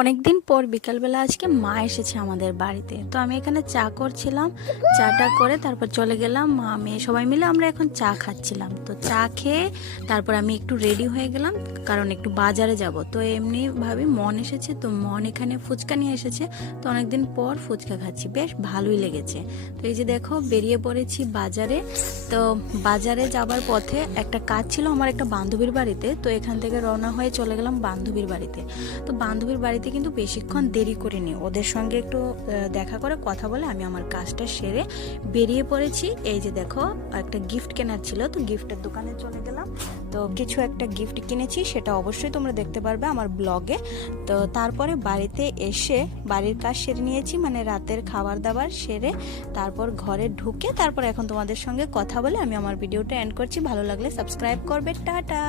অনেকদিন পর বিকালবেলা আজকে মা এসেছে আমাদের বাড়িতে। তো আমি এখানে চা করছিলাম, চাটা করে তারপর চলে গেলাম, মা, মেয়ে সবাই মিলে আমরা এখন চা খাচ্ছিলাম। তো চা খেয়ে তারপর আমি একটু রেডি হয়ে গেলাম, কারণ একটু বাজারে যাব। তো এমনি ভাবি মন এসেছে, তো মন এখানে ফুচকা নিয়ে এসেছে। তো অনেকদিন পর ফুচকা খাচ্ছি, বেশ ভালোই লেগেছে। তো এই যে দেখো, বেরিয়ে পড়েছি বাজারে। তো বাজারে যাবার পথে একটা কাজ ছিল, আমার একটা বান্ধবীর বাড়িতে। তো এখান থেকে রওনা হয়ে চলে গেলাম বান্ধবীর বাড়িতে। তো বান্ধবীর বাড়িতে কিন্তু বেশিক্ষণ দেরি করিনি। ওদের সঙ্গে একটু দেখা করে কথা বলে আমি আমার কাজটা সেরে বেরিয়ে পড়েছি। এই যে দেখো, একটা গিফট কেনার ছিল, তো গিফটের দোকানে চলে গেলাম। তো কিছু একটা গিফট কিনেছি, সেটা অবশ্যই তোমরা দেখতে পারবে আমার ব্লগে তো তারপরে বাড়িতে এসে বাড়ির কাজ সেরে নিয়েছি মানে রাতের খাবার দাবার সেরে তারপর ঘরে ঢুকে তারপর এখন তোমাদের সঙ্গে কথা বলে আমি আমার ভিডিওটা এন্ড করছি। ভালো লাগলে সাবস্ক্রাইব করবে। টাটা!